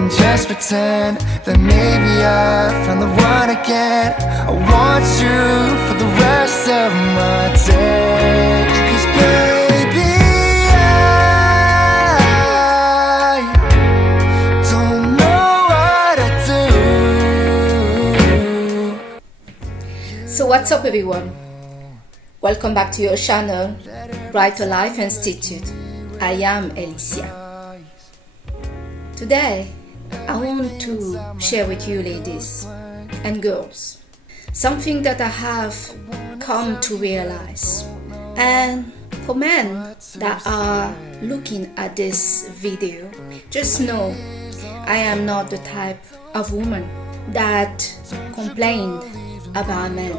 and just pretend that maybe I found the one again. I want you for the rest of my days. 'Cause baby, I don't know what to do. So what's up, everyone? Welcome back to your channel, Brighter Life Institute. I am Alicia. Today, I want to share with you, ladies and girls, something that I have come to realize. And for men that are looking at this video, just know I am not the type of woman that complained about men.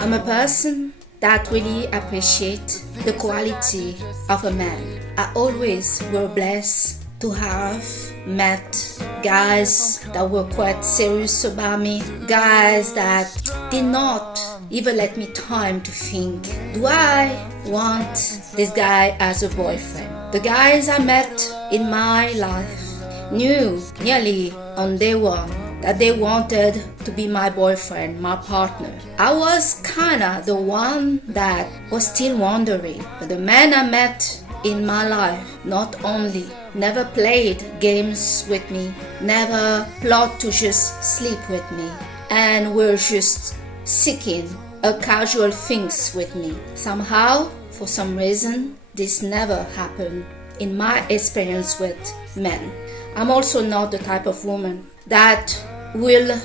I'm a person that really appreciate the quality of a man. I always were blessed to have met guys that were quite serious about me, guys that did not even let me time to think, do I want this guy as a boyfriend? The guys I met in my life knew nearly on day one that they wanted to be my boyfriend, my partner. I was kinda the one that was still wondering, but the men I met in my life not only never played games with me, never plot to just sleep with me, and were just seeking a casual things with me. Somehow, for some reason, this never happened in my experience with men. I'm also not the type of woman that will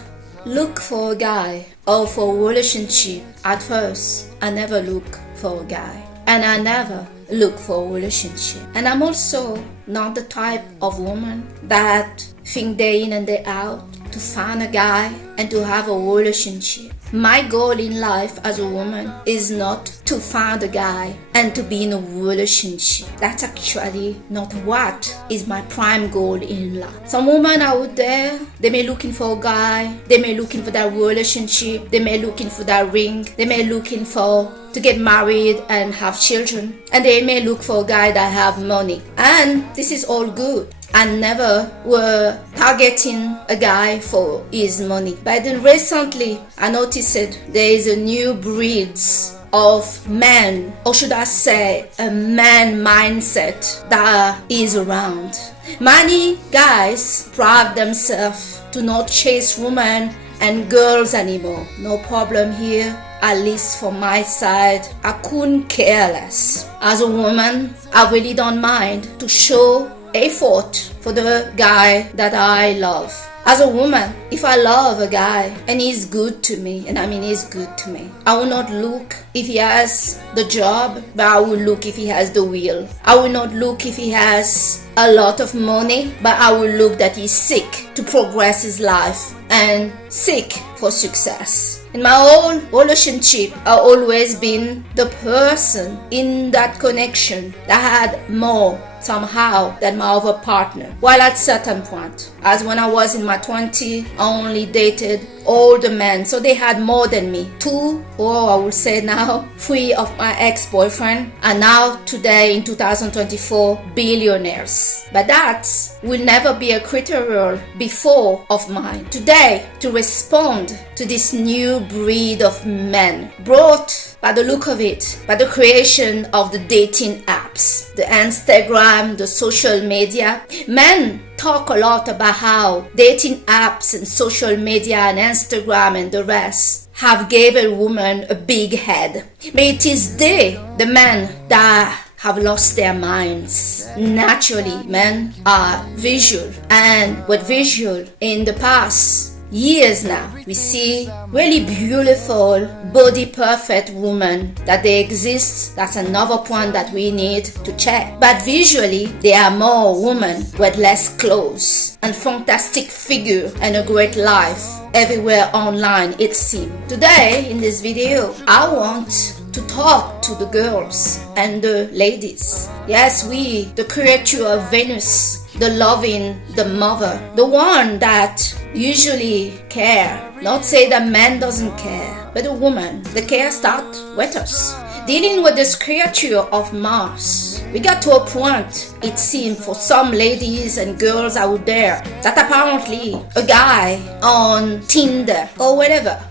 look for a guy or for a relationship. At first, I never look for a guy, and I never look for a relationship. And I'm also not the type of woman that think day in and day out to find a guy and to have a relationship. My goal in life as a woman is not to find a guy and to be in a relationship. That's actually not what is my prime goal in life. Some women out there, they may looking for a guy, they may looking for that relationship, they may looking for that ring, they may looking for to get married and have children, and they may look for a guy that have money. And this is all good. I never were targeting a guy for his money. But then recently, I noticed there is a new breed of men, or should I say, a man mindset that is around. Many guys pride themselves to not chase women and girls anymore. No problem here. At least from my side, I couldn't care less. As a woman, I really don't mind to show effort for the guy that I love. As a woman, if I love a guy and he's good to me, and I mean he's good to me, I will not look if he has the job, but I will look if he has the will. I will not look if he has a lot of money, but I will look that he's sick to progress his life and seek for success. In my own relationship, I've always been the person in that connection that had more somehow than my other partner. While at certain point, as when I was in my 20s, I only dated older men, so they had more than me. 2, or I would say now 3 of my ex-boyfriend are now today in 2024 billionaires. But that will never be a criteria before of mine. Today, to respond to this new breed of men brought by the look of it, by the creation of the dating apps, the Instagram, the social media. Men talk a lot about how dating apps and social media and Instagram and the rest have given a woman a big head. But it is they, the men, that have lost their minds. Naturally, men are visual, and with visual in the past years now, we see really beautiful, body perfect women that they exist. That's another point that we need to check. But visually, there are more women with less clothes and fantastic figure and a great life everywhere online, it seems. Today, in this video, I want to talk to the girls and the ladies. Yes, we, the creature of Venus, the loving, the mother, the one that usually care. Not say that man doesn't care, but the woman, the care starts with us. Dealing with this creature of Mars, We got to a point, it seems, for some ladies and girls out there, that apparently a guy on Tinder or whatever,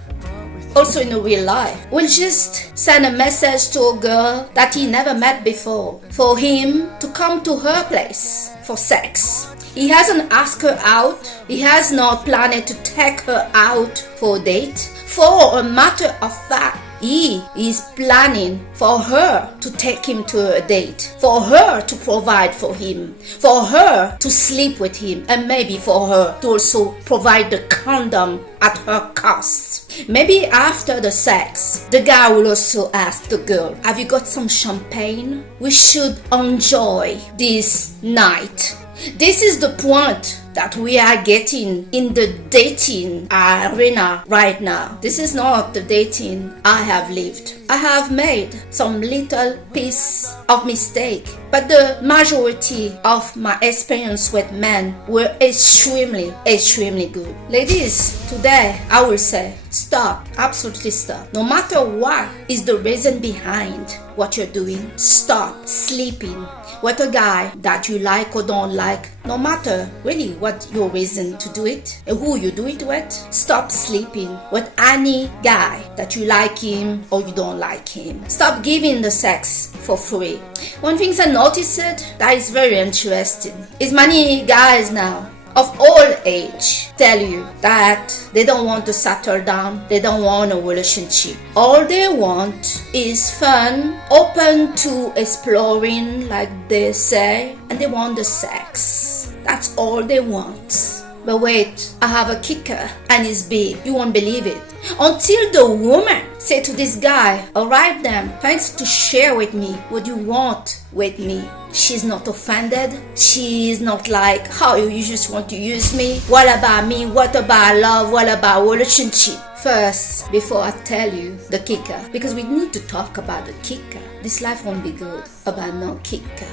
also in the real life, will just send a message to a girl that he never met before for him to come to her place for sex. He hasn't asked her out. He has not planned to take her out for a date. For a matter of fact, he is planning for her to take him to a date, for her to provide for him, for her to sleep with him, and maybe for her to also provide the condom at her cost. Maybe after the sex, the guy will also ask the girl, have you got some champagne? We should enjoy this night. This is the point that we are getting in the dating arena right now. This is not the dating I have lived. I have made some little piece of mistake, but the majority of my experience with men were extremely good. Ladies, today I will say stop, absolutely stop. No matter what is the reason behind what you're doing, stop sleeping with a guy that you like or don't like. No matter really what your reason to do it and who you do it with, stop sleeping with any guy that you like him or you don't like him. Stop giving the sex for free. One thing I noticed that is very interesting is many guys now of all age tell you that they don't want to settle down, they don't want a relationship. All they want is fun, open to exploring, like they say, and they want the sex. That's all they want. But wait, I have a kicker and it's big. You won't believe it. Until the woman say to this guy, alright then, thanks to share with me what you want with me. She's not offended. She's not like, how you just want to use me? What about me? What about love? What about relationship? First, before I tell you the kicker, because we need to talk about the kicker. This life won't be good about no kicker.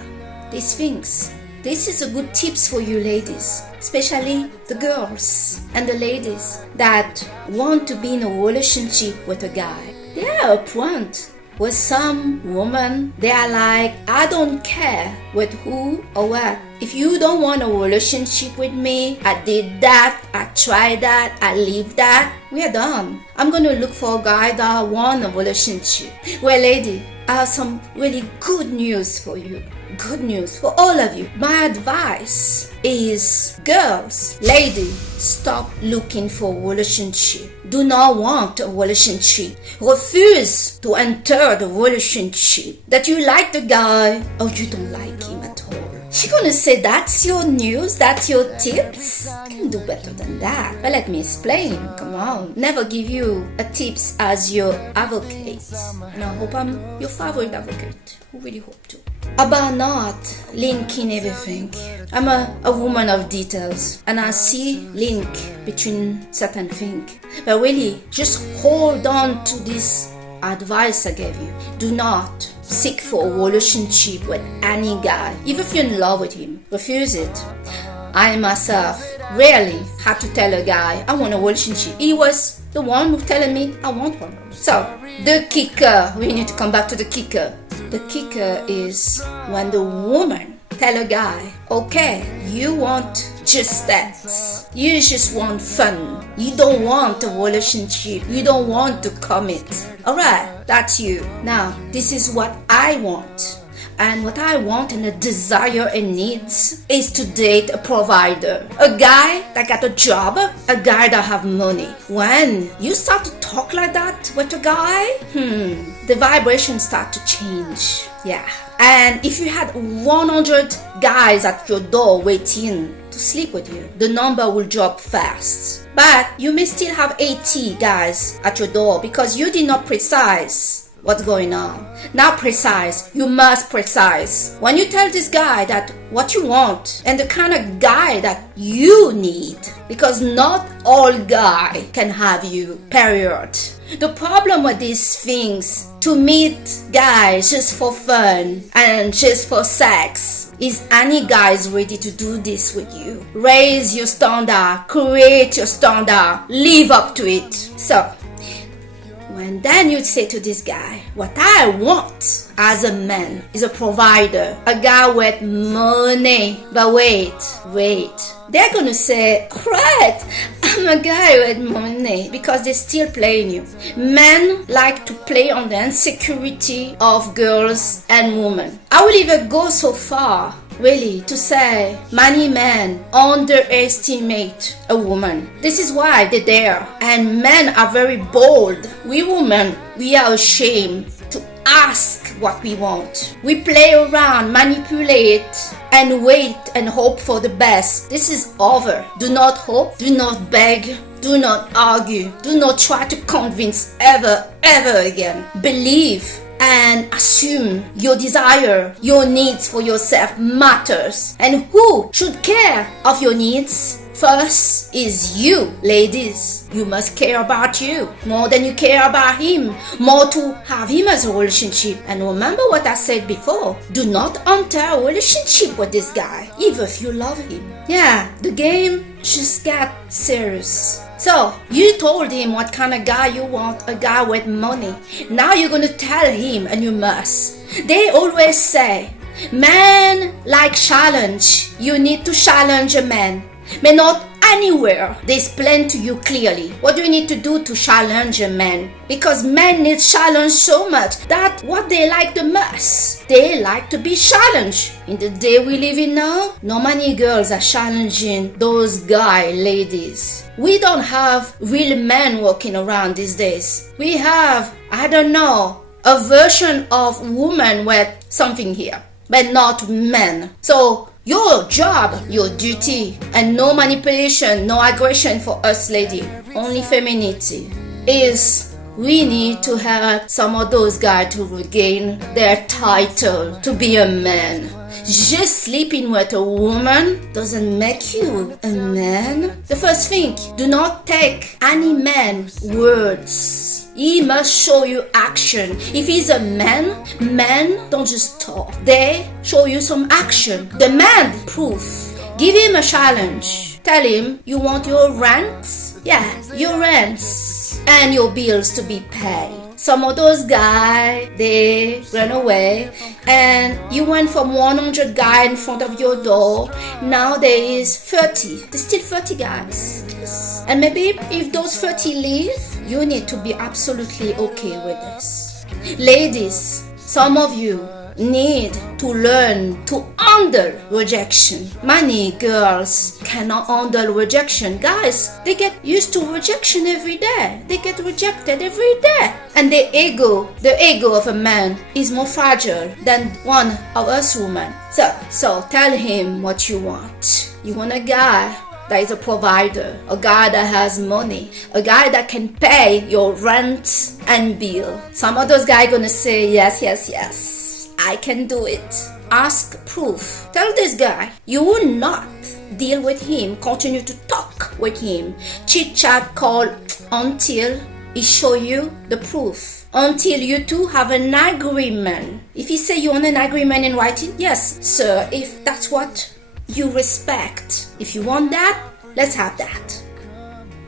These things. This is a good tips for you ladies, especially the girls and the ladies that want to be in a relationship with a guy. They are upfront with some women. They are like, I don't care with who or what. If you don't want a relationship with me, I did that, I tried that, I lived that, we are done. I'm going to look for a guy that wants a relationship. Well, lady, I have some really good news for you. Good news for all of you. My advice is, girls, ladies, stop looking for a relationship. Do not want a relationship. Refuse to enter the relationship that you like the guy or you don't like him at all. She's gonna say that's your news, that's your tips. You can do better than that. But let me explain. Come on. Never give you a tips as your advocate. And I hope I'm your favorite advocate. I really hope to. About not linking everything. I'm a woman of details and I see link between certain things. But really, just hold on to this advice I gave you. Do not seek for a relationship with any guy. Even if you're in love with him, refuse it. I myself rarely had to tell a guy I want a relationship. He was the one who telling me I want one. So, the kicker, we need to come back to the kicker. The kicker is when the woman tell a guy, okay, you want just sex, you just want fun, you don't want a relationship, you don't want to commit. Alright, that's you. Now, this is what I want. And what I want and a desire and needs is to date a provider. A guy that got a job, a guy that have money. When you start to talk like that with a guy, the vibrations start to change. Yeah. And if you had 100 guys at your door waiting to sleep with you, the number will drop fast. But you may still have 80 guys at your door because you did not precise what's going on. Now precise. You must precise. When you tell this guy that what you want and the kind of guy that you need, because not all guy can have you, period. The problem with these things, to meet guys just for fun and just for sex, is any guy is ready to do this with you. Raise your standard, create your standard, live up to it. So, And then you'd say to this guy, what I want as a man is a provider, a guy with money. But wait. They're gonna say, right, I'm a guy with money, because they're still playing you. Men like to play on the insecurity of girls and women. I will even go so far, really, to say many men underestimate a woman. This is why they're there. And men are very bold. We women, we are ashamed to ask what we want. We play around, manipulate, and wait and hope for the best. This is over. Do not hope, do not beg, do not argue, do not try to convince ever again. Believe and assume your desire, your needs for yourself matters. And who should care of your needs? First is you, ladies. You must care about you more than you care about him, more to have him as a relationship. And remember what I said before, do not enter a relationship with this guy, even if you love him. Yeah, the game just got serious. So, you told him what kind of guy you want, a guy with money. Now you're gonna tell him, and you must. They always say, men like challenge. You need to challenge a man. But not anywhere. They explain to you clearly what do you need to do to challenge a man, because men need challenge so much that what they like the most, they like to be challenged. In the day we live in now, not many girls are challenging those guy ladies. We don't have real men walking around these days. We have, I don't know, a version of woman with something here, but not men. So your job, your duty, and no manipulation, no aggression for us lady, only femininity, is we need to help some of those guys to regain their title to be a man. Just sleeping with a woman doesn't make you a man. The first thing, do not take any man's words. He must show you action. If he's a man, men don't just talk. They show you some action. Demand proof. Give him a challenge. Tell him you want your rent. Yeah, your rents and your bills to be paid. Some of those guys, they run away, and you went from 100 guys in front of your door. Now there is 30. There's still 30 guys. Yes. And maybe if those 30 leave, you need to be absolutely okay with this. Ladies, some of you need to learn to handle rejection. Many girls cannot handle rejection. Guys, they get used to rejection every day. They get rejected every day. And the ego of a man is more fragile than one of us women. So tell him what you want. You want a guy that is a provider, a guy that has money, a guy that can pay your rent and bill. Some of those guys gonna say, yes, I can do it. Ask proof. Tell this guy, you will not deal with him, continue to talk with him, chit chat, call, until he show you the proof. Until you two have an agreement. If he say you want an agreement in writing, yes, sir, if that's what you respect. If you want that, let's have that.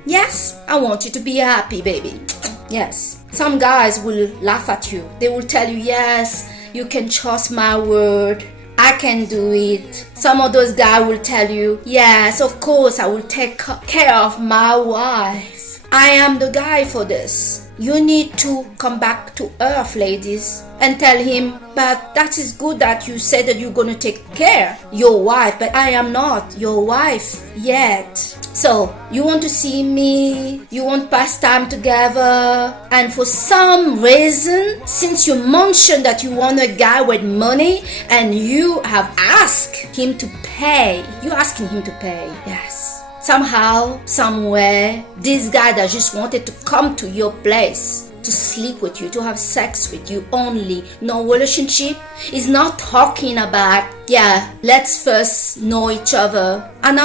Yes, I want you to be happy, baby. Yes. Some guys will laugh at you. They will tell you, yes, you can trust my word. I can do it. Some of those guys will tell you, yes, of course, I will take care of my wife. I am the guy for this. You need to come back to earth, ladies, and tell him, but that is good that you said that you're going to take care of your wife, but I am not your wife yet. So, you want to see me, you want pass time together, and for some reason, since you mentioned that you want a guy with money, and you have asked him to pay, you're asking him to pay, yes. Somehow, somewhere, this guy that just wanted to come to your place to sleep with you, to have sex with you only, no relationship, is not talking about, yeah, let's first know each other. And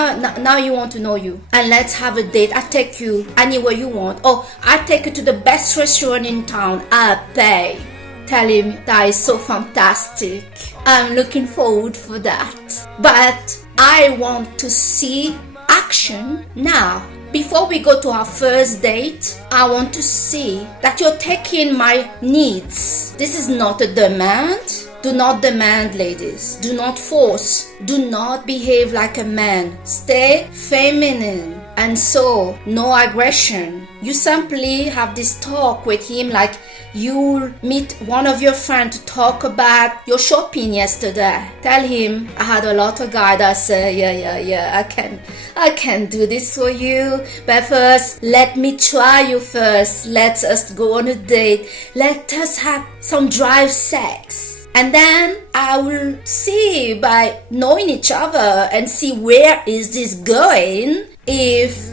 now you want to know you. And let's have a date. I take you anywhere you want. Oh, I take you to the best restaurant in town. I pay. Tell him that is so fantastic. I'm looking forward for that. But I want to see action action now. Before we go to our first date, I want to see that you're taking my needs. This is not a demand. Do not demand, ladies. Do not force. Do not behave like a man. Stay feminine. And so, no aggression. You simply have this talk with him like you'll meet one of your friends to talk about your shopping yesterday. Tell him, I had a lot of guys that say, yeah, I can do this for you. But first, let me try you first. Let us go on a date. Let us have some drive sex. And then I will see by knowing each other and see where is this going. If,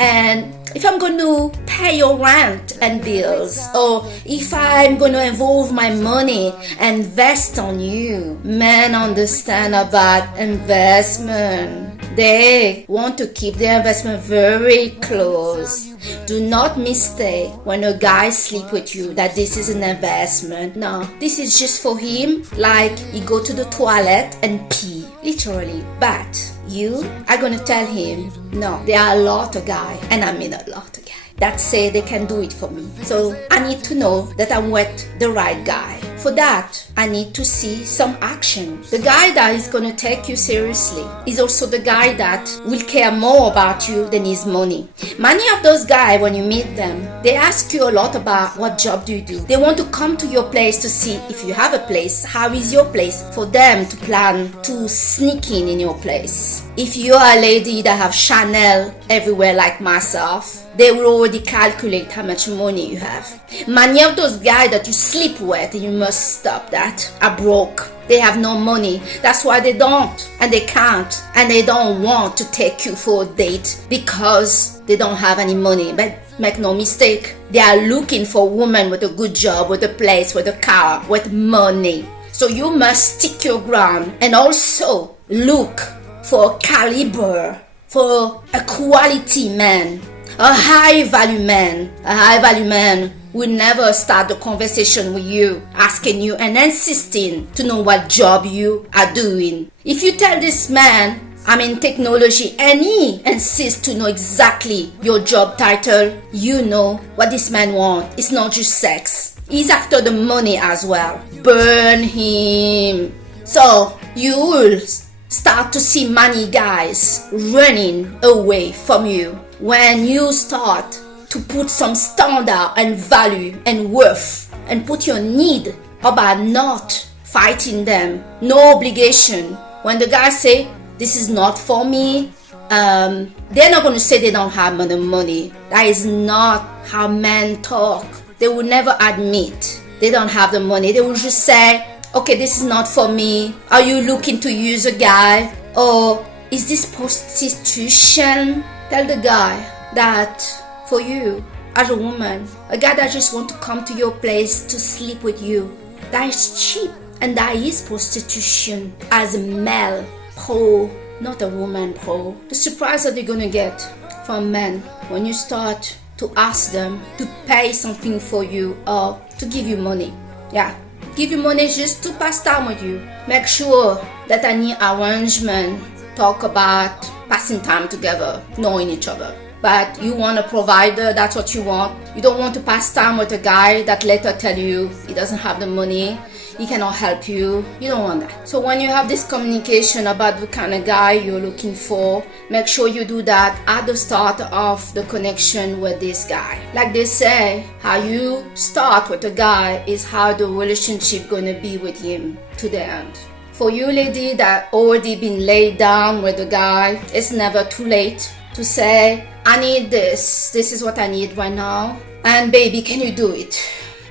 and if I'm going to pay your rent and bills, or if I'm going to involve my money and invest on you. Men understand about investment. They want to keep their investment very close. Do not mistake when a guy sleep with you that this is an investment. No, this is just for him, like he go to the toilet and pee, literally. But you are gonna tell him, no, there are a lot of guys, and I mean a lot of guys, that say they can do it for me. So I need to know that I'm with the right guy. For that, I need to see some action. The guy that is going to take you seriously is also the guy that will care more about you than his money. Many of those guys, when you meet them, they ask you a lot about what job do you do. They want to come to your place to see if you have a place, how is your place, for them to plan to sneak in your place. If you are a lady that have Chanel everywhere like myself, they will already calculate how much money you have. Many of those guys that you sleep with, you must stop that, are broke. They have no money. That's why they don't, and they can't, and they don't want to take you for a date because they don't have any money. But make no mistake, they are looking for a woman with a good job, with a place, with a car, with money. So you must stick your ground and also look for a caliber, for a quality man. A high value man will never start the conversation with you, asking you and insisting to know what job you are doing. If you tell this man, I'm in technology, and he insists to know exactly your job title, you know what this man wants. It's not just sex. He's after the money as well. Burn him. So you will start to see many guys running away from you when you start to put some standard and value and worth and put your need about not fighting them. No obligation. When the guys say, this is not for me, they're not going to say they don't have the money. That is not how men talk. They will never admit they don't have the money. They will just say, okay, this is not for me. Are you looking to use a guy? Or is this prostitution? Tell the guy that for you, as a woman, a guy that just wants to come to your place to sleep with you, that is cheap, and that is prostitution as a male pro, not a woman pro. The surprise that you're gonna get from men when you start to ask them to pay something for you or to give you money. Yeah, give you money just to pass time with you. Make sure that any arrangement talk about passing time together, knowing each other. But you want a provider, that's what you want. You don't want to pass time with a guy that later tell you he doesn't have the money, he cannot help you. You don't want that. So when you have this communication about the kind of guy you're looking for, make sure you do that at the start of the connection with this guy. Like they say, how you start with a guy is how the relationship gonna be with him to the end. For you lady that already been laid down with a guy, it's never too late to say, I need this is what I need right now, and baby, can you do it?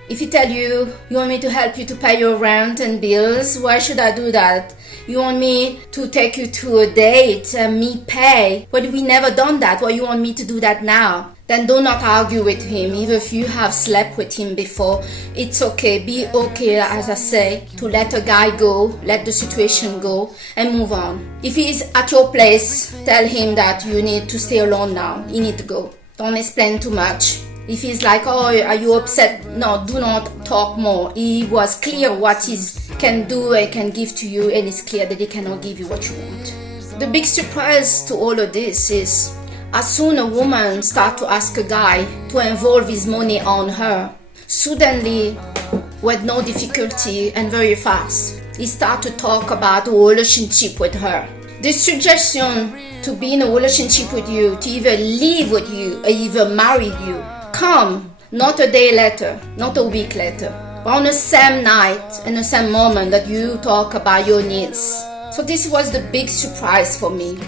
If he tell you want me to help you to pay your rent and bills, why should I do that? You want me to take you to a date and me pay, but we never done that. Why you want me to do that now? Then do not argue with him. Even if you have slept with him before, it's okay. Be okay, as I say, to let a guy go, let the situation go, and move on. If he is at your place, tell him that you need to stay alone now. You need to go. Don't explain too much. If he's like, oh, are you upset? No, do not talk more. He was clear what he can do and can give to you, and it's clear that he cannot give you what you want. The big surprise to all of this is as soon a woman starts to ask a guy to involve his money on her, suddenly, with no difficulty and very fast, he starts to talk about a relationship with her. The suggestion to be in a relationship with you, to either live with you or even marry you, come not a day later, not a week later, but on the same night and the same moment that you talk about your needs. So this was the big surprise for me,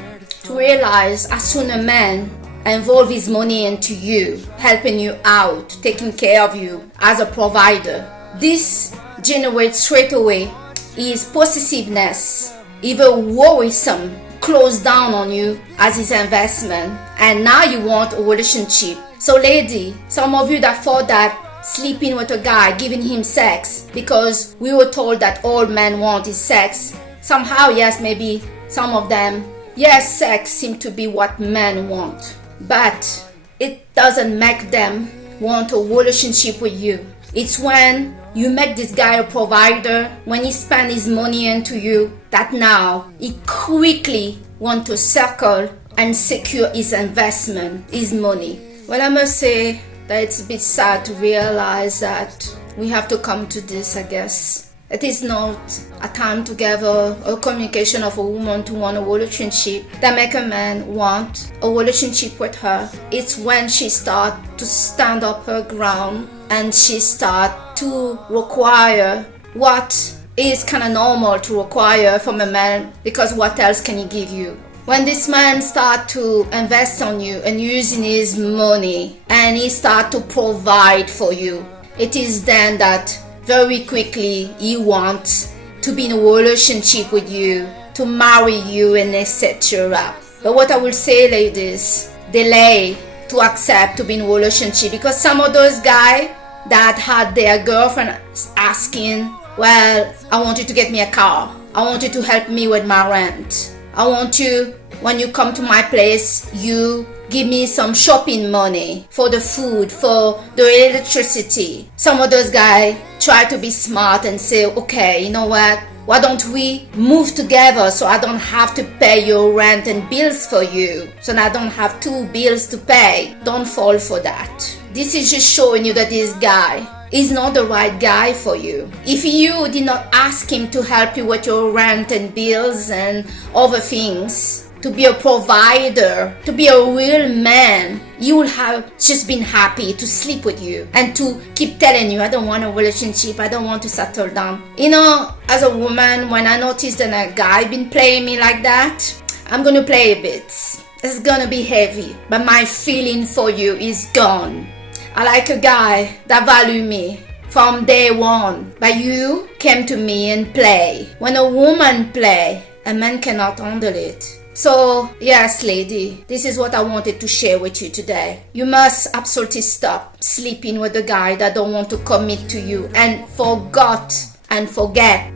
to realize as soon a man involve his money into you, helping you out, taking care of you as a provider, this generates straight away his possessiveness, even worrisome, close down on you as his investment, and now you want a relationship. So lady, some of you that thought that sleeping with a guy, giving him sex, because we were told that all men want is sex, somehow, yes, maybe some of them, yes, sex seems to be what men want, but it doesn't make them want a relationship with you. It's when you make this guy a provider, when he spends his money into you, that now he quickly wants to circle and secure his investment, his money. Well, I must say that it's a bit sad to realize that we have to come to this, I guess. It is not a time together, a communication of a woman to want a relationship that make a man want a relationship with her. It's when she start to stand up her ground and she start to require what is kind of normal to require from a man, because what else can he give you? When this man start to invest on you and using his money and he start to provide for you, it is then that very quickly he wants to be in a relationship with you, to marry you, and etc. But what I will say, ladies, delay to accept to be in a relationship, because some of those guys that had their girlfriend asking, well, I want you to get me a car, I want you to help me with my rent, I want you, when you come to my place, you give me some shopping money for the food, for the electricity. Some of those guys try to be smart and say, okay, you know what? Why don't we move together so I don't have to pay your rent and bills for you, so I don't have 2 bills to pay. Don't fall for that. This is just showing you that this guy is not the right guy for you. If you did not ask him to help you with your rent and bills and other things, to be a provider, to be a real man, you will have just been happy to sleep with you and to keep telling you, I don't want a relationship, I don't want to settle down. You know, as a woman, when I notice that a guy been playing me like that, I'm gonna play a bit. It's gonna be heavy, but my feeling for you is gone. I like a guy that value me from day one, but you came to me and play. When a woman play, a man cannot handle it. So, yes, lady, this is what I wanted to share with you today. You must absolutely stop sleeping with a guy that don't want to commit to you and forget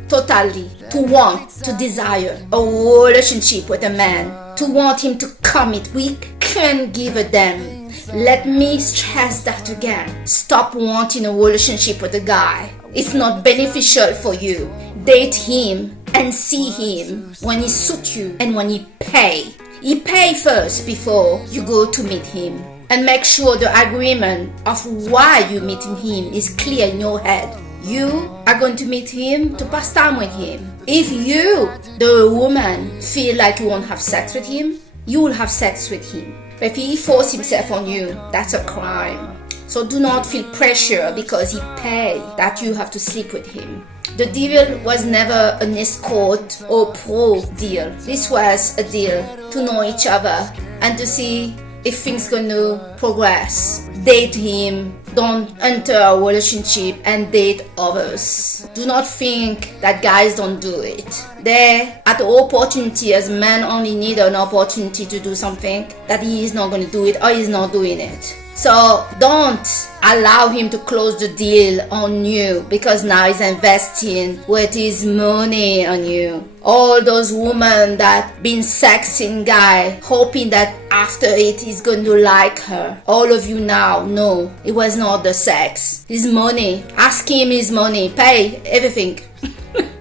totally to want, to desire a relationship with a man, to want him to commit. We can't give a damn. Let me stress that again. Stop wanting a relationship with a guy. It's not beneficial for you. Date him and see him when he suits you and when he pay. He pay first before you go to meet him. And make sure the agreement of why you meeting him is clear in your head. You are going to meet him to pass time with him. If you, the woman, feel like you won't have sex with him, you will have sex with him. But if he force himself on you, that's a crime. So do not feel pressure because he pay that you have to sleep with him. The deal was never an escort or pro deal. This was a deal to know each other and to see if things gonna progress. Date him. Don't enter a relationship and date others. Do not think that guys don't do it. They, at the opportunity, as men only need an opportunity to do something, that he is not going to do it or he's not doing it. So don't allow him to close the deal on you because now he's investing with his money on you. All those women that been sexing guy, hoping that after it he's going to like her. All of you now know it was not the sex. His money. Ask him his money. Pay everything.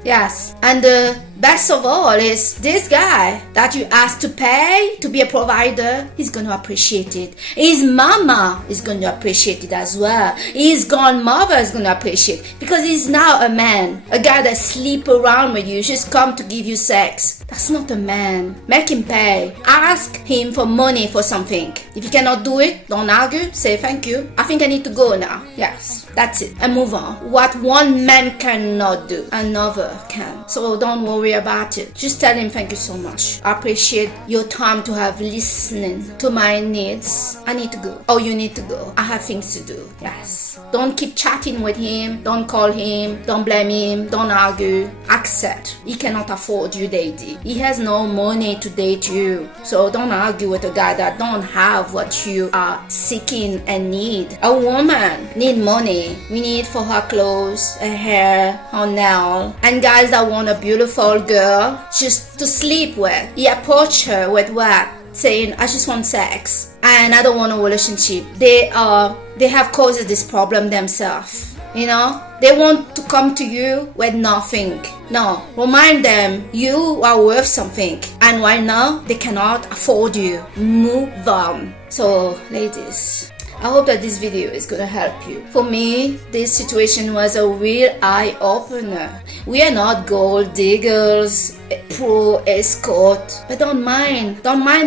Yes. And the best of all is this guy that you asked to pay to be a provider, he's going to appreciate it. His mama is going to appreciate it as well. His grandmother is going to appreciate it, because he's now a man. A guy that sleep around with you, just come to give you sex. That's not a man. Make him pay. Ask him for money for something. If you cannot do it, don't argue. Say thank you. I think I need to go now. Yes, that's it. And move on. What one man cannot do, another can. So don't worry about it. Just tell him thank you so much. I appreciate your time to have listening to my needs. I need to go. Oh, you need to go. I have things to do. Yes. Don't keep chatting with him. Don't call him. Don't blame him. Don't argue. Accept. He cannot afford you dating. He has no money to date you. So don't argue with a guy that don't have what you are seeking and need. A woman need money. We need for her clothes, her hair, her nail. And guys that want a beautiful girl just to sleep with, he approach her with what? Saying, I just want sex and I don't want a relationship. They have caused this problem themselves. You know, they want to come to you with nothing. No, remind them you are worth something, and right now they cannot afford you. Move on. So ladies, I hope that this video is going to help you. For me, this situation was a real eye-opener. We are not gold diggers, pro escort, but don't mind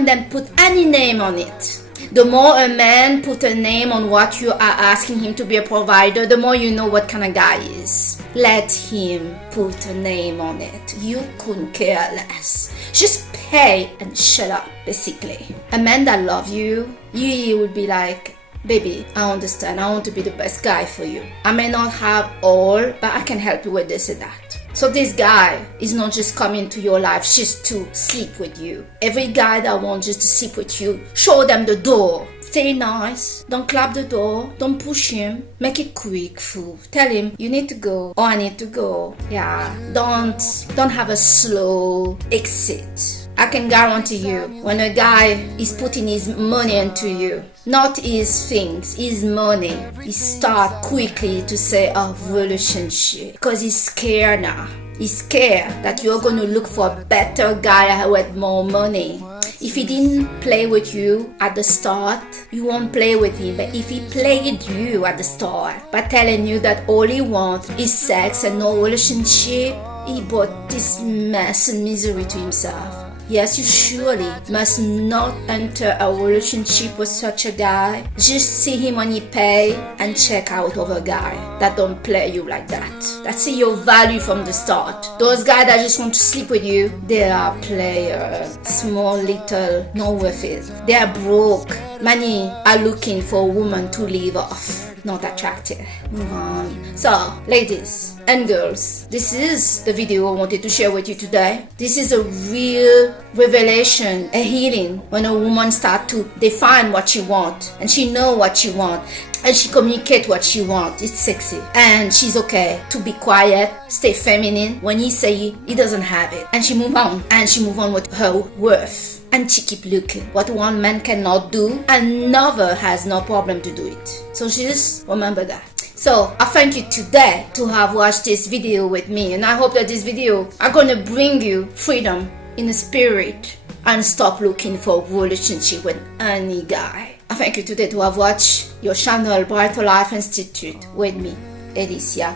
them put any name on it. The more a man put a name on what you are asking him to be a provider, the more you know what kind of guy he is. Let him put a name on it. You couldn't care less. Just pay and shut up, basically. A man that loves you, he would be like, baby, I understand. I want to be the best guy for you. I may not have all, but I can help you with this and that. So this guy is not just coming to your life just to sleep with you. Every guy that wants just to sleep with you, show them the door. Stay nice. Don't clap the door. Don't push him. Make it quick, fool. Tell him you need to go or I need to go. Yeah. Don't have a slow exit. I can guarantee you, when a guy is putting his money into you, not his things, his money, he start quickly to say a relationship because he's scared now. He's scared that you're going to look for a better guy with more money. If he didn't play with you at the start, you won't play with him. But if he played you at the start by telling you that all he wants is sex and no relationship, he brought this mess and misery to himself. Yes, you surely must not enter a relationship with such a guy. Just see him when he pay and check out other guy that don't play you like that. That's your value from the start. Those guys that just want to sleep with you, they are players. Small, little, not worth it. They are broke. Many are looking for a woman to live off. Not attractive. Move on. So, ladies and girls, this is the video I wanted to share with you today. This is a real revelation, a healing, when a woman starts to define what she wants and she know what she wants and she communicate what she wants. It's sexy and she's okay to be quiet, stay feminine when he say he doesn't have it, and she move on with her worth. And she keep looking. What one man cannot do, another has no problem to do it. So she just remember that. So I thank you today to have watched this video with me, and I hope that this video are gonna bring you freedom in the spirit and stop looking for a relationship with any guy. I thank you today to have watched your channel Brighter Life Institute with me, Alicia,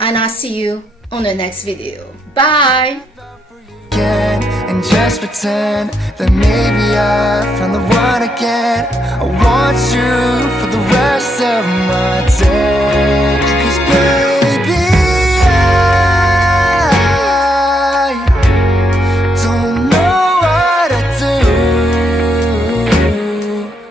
and I'll see you on the next video. Bye. And just pretend that maybe I found the one